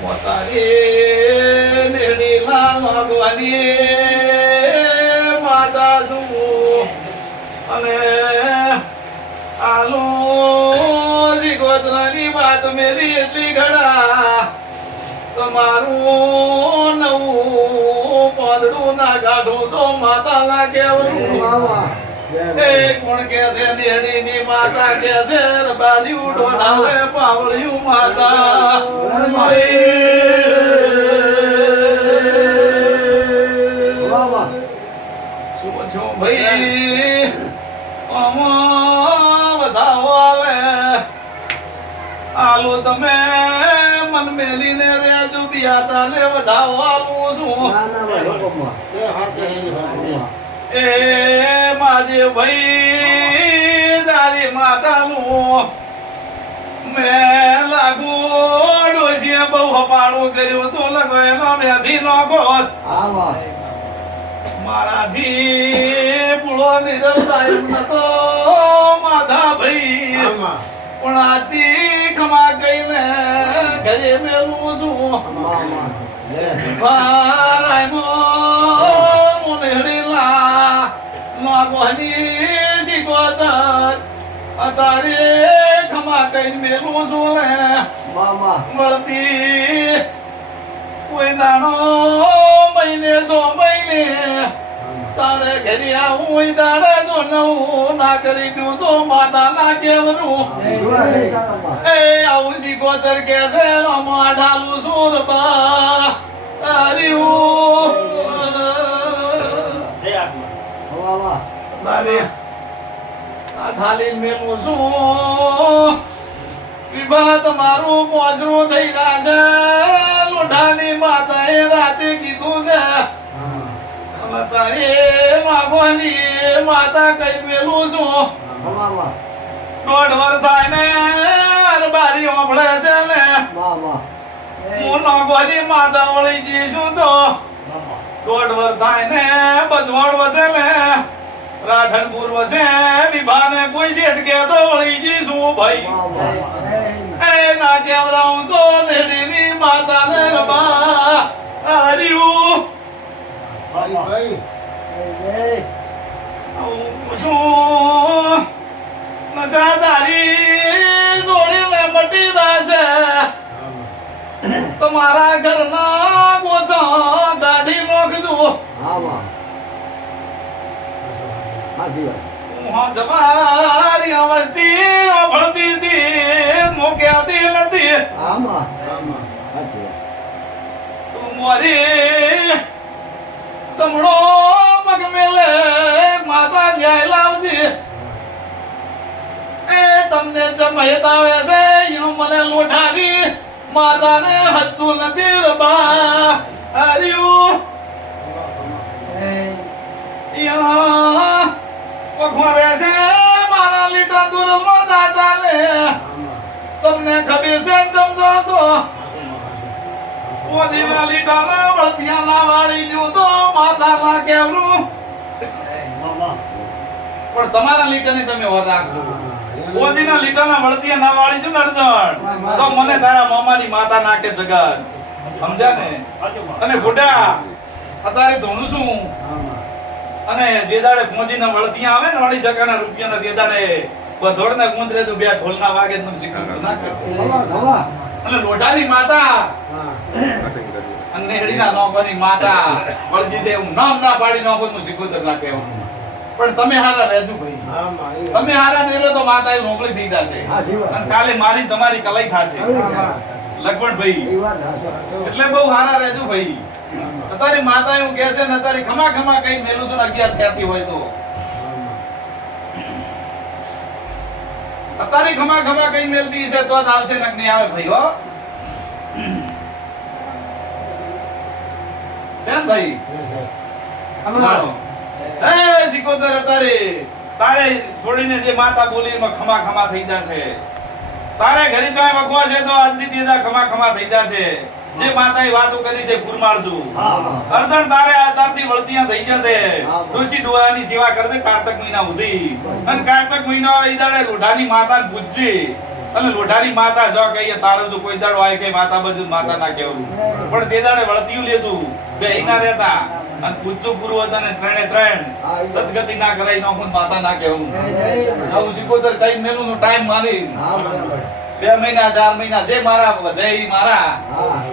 પોતાની નેડીના ભગવાની માતા છું અને આલો જીગોતરાની વાત મેરી એટલી ઘડા તમારું નવું પાંદડું ના કાઢું તો માતા ના કેવરું એ કોણ કે છે નેડીની માતા કે છે બાજુ ડોનાવે પાવળિયું માતા શું છો ભાઈ વધાવો આવે આલો તમે મન મેલીને રેજો બિયાતા ને વધાવો આલું છું એ માજે ભાઈ તારી માતાનું મેં લાગુ ડોસીએ બહુ હપાડું કર્યું તો લગો એનો મેથી નો ગોત મારાથી પૂળો નિરસાય નતો માધા ભાઈ પણ આથી ખમા ગઈને ઘરે મેલું છું નાગોની શીખોતર અતારે ખમા કઈ મેલું છું ને મળતી કોઈ દાણો મહિને સો મહિને તારે ઘરે આવું દાડે જો નવું ના કરી દઉં તો માતા ના કેવરું એ આવું શીખોતર કે છે ઢાલું છું બા ઢાલી મેલું છું વિવાહ તમારું પોચરું થઈ રહ્યા છે લોઢાની માતાએ રાતે કીધું છે તારી માગવાની માતા કઈ મેલું છું દોઢ વર થાય ને બારી ઓપડે છે ને હું નાગવાની માતા વળી જઈશું તો દોઢ વર થાય ને બધવાડ વસે ને રાધનપુર વસે વિભાને કોઈ શેઠ કે તો વળી જઈશું ભાઈ એ ના કેવરાઉં તો નેડીની માતા ને રબા હરિયું ભાઈ શું નશાદારી જોડીને મટી દાશે તમારા ઘરના ગોથા દાઢી નોખજો તમારી અવસ્થી અભળતી હતી મોક્યાતી નથી તું મોરી તમણો પગ મેલે માતા ન્યાય લાવજી એ તમને જમહેતા આવે છે યું મને લોઠારી માતાને હતું નથી રબા હરિયું પખવારે છે મારા લીટા દૂરમાં જાતા ને તમને ખબર છે સમજો છો ઓદીના લીટાના વળતિયાના વાળી જો તો માતાના કેવરું પણ તમારા લીટાની તમે ઓર રાખજો ઓદીના લીટાના વળતિયા ના વાળી જો નરદણ તો મને તારા મામાની માતા નાખે જગત સમજ્યા ને અને ફોટા અત્યારે ધોણું છું અને જે દાડે પહોંચીને વળતિયા આવે ને વાળી જગાના રૂપિયાના તે દાડે બધોડને ગુંદરે જો બે ઢોલના વાગે મને શીખવું ના કરતો અને લોઢાની માતા અને હેડીના નોકરની માતા વળજી છે હું નામ ના પાડી નોકર નું શીખોતર ના કહેવું પણ તમે હારા રહેજો ભાઈ તમે હારા રહેલો તો માતા એ રોકડી થઈ જશે અને કાલે મારી તમારી કલાઈ થશે લગભગ ભાઈ એટલે બહુ હારા રહેજો ભાઈ તારી માતા એવું કહે છે ને તારી ખમા ખમા કઈ મેલું છું અગિયાર ખ્યાતિ હોય તો તારી ખમા ખમા કઈ મેલતી છે તો જ આવશે ને નહીં આવે ભાઈ હો ચાલ ભાઈ અમારો એ સિકોદર તારે તારે છોડીને જે માતા બોલી એમાં ખમા ખમા થઈ જશે તારે ઘરે જોય વખવા છે તો આજથી તેજા ખમા ખમા થઈ જશે જે માતાએ વાતો કરી છે ફુરમાળજુ અર્ધણ તારે આ તારથી વળતિયા થઈ જશે તુલસી ડોહાની સેવા કરજે કાર્તક મહિના સુધી અને કાર્તક મહિના ઈદાડે રોઢાની માતાને પૂજજે અને લોઢારી માતા જો કહીએ તારું તો કોઈ દાડો આય કે માતા બધું માતા ના કેવું પણ તે દાડે વળતિયું લેતું બે ઈના રહેતા અને પૂછું પૂરું હતા ને ત્રણે ત્રણ સદગતિ ના કરાઈ નો માતા ના કેવું હું સિકોતર કઈ મેલું નો ટાઈમ મારી 2 મહિના 4 મહિના જે મારા વધે ઈ મારા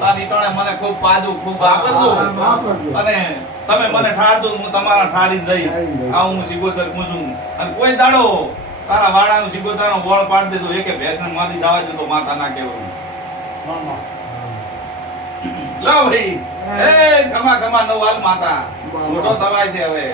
તાની ટણે મને ખૂબ પાજુ ખૂબ વાપરજો અને તમે મને ઠારજો હું તમારા ઠારી દઈશ આ હું સિકોતર પૂછું અને કોઈ દાડો તારા વાડાનું સિકોતરનો બોળ પાડ દેજો એકે ભેંસને માદી દાવા જો તો માતા ના કેવું લો ભાઈ એ ગમા ગમા નવાલ માતા મોટો તવાય છે હવે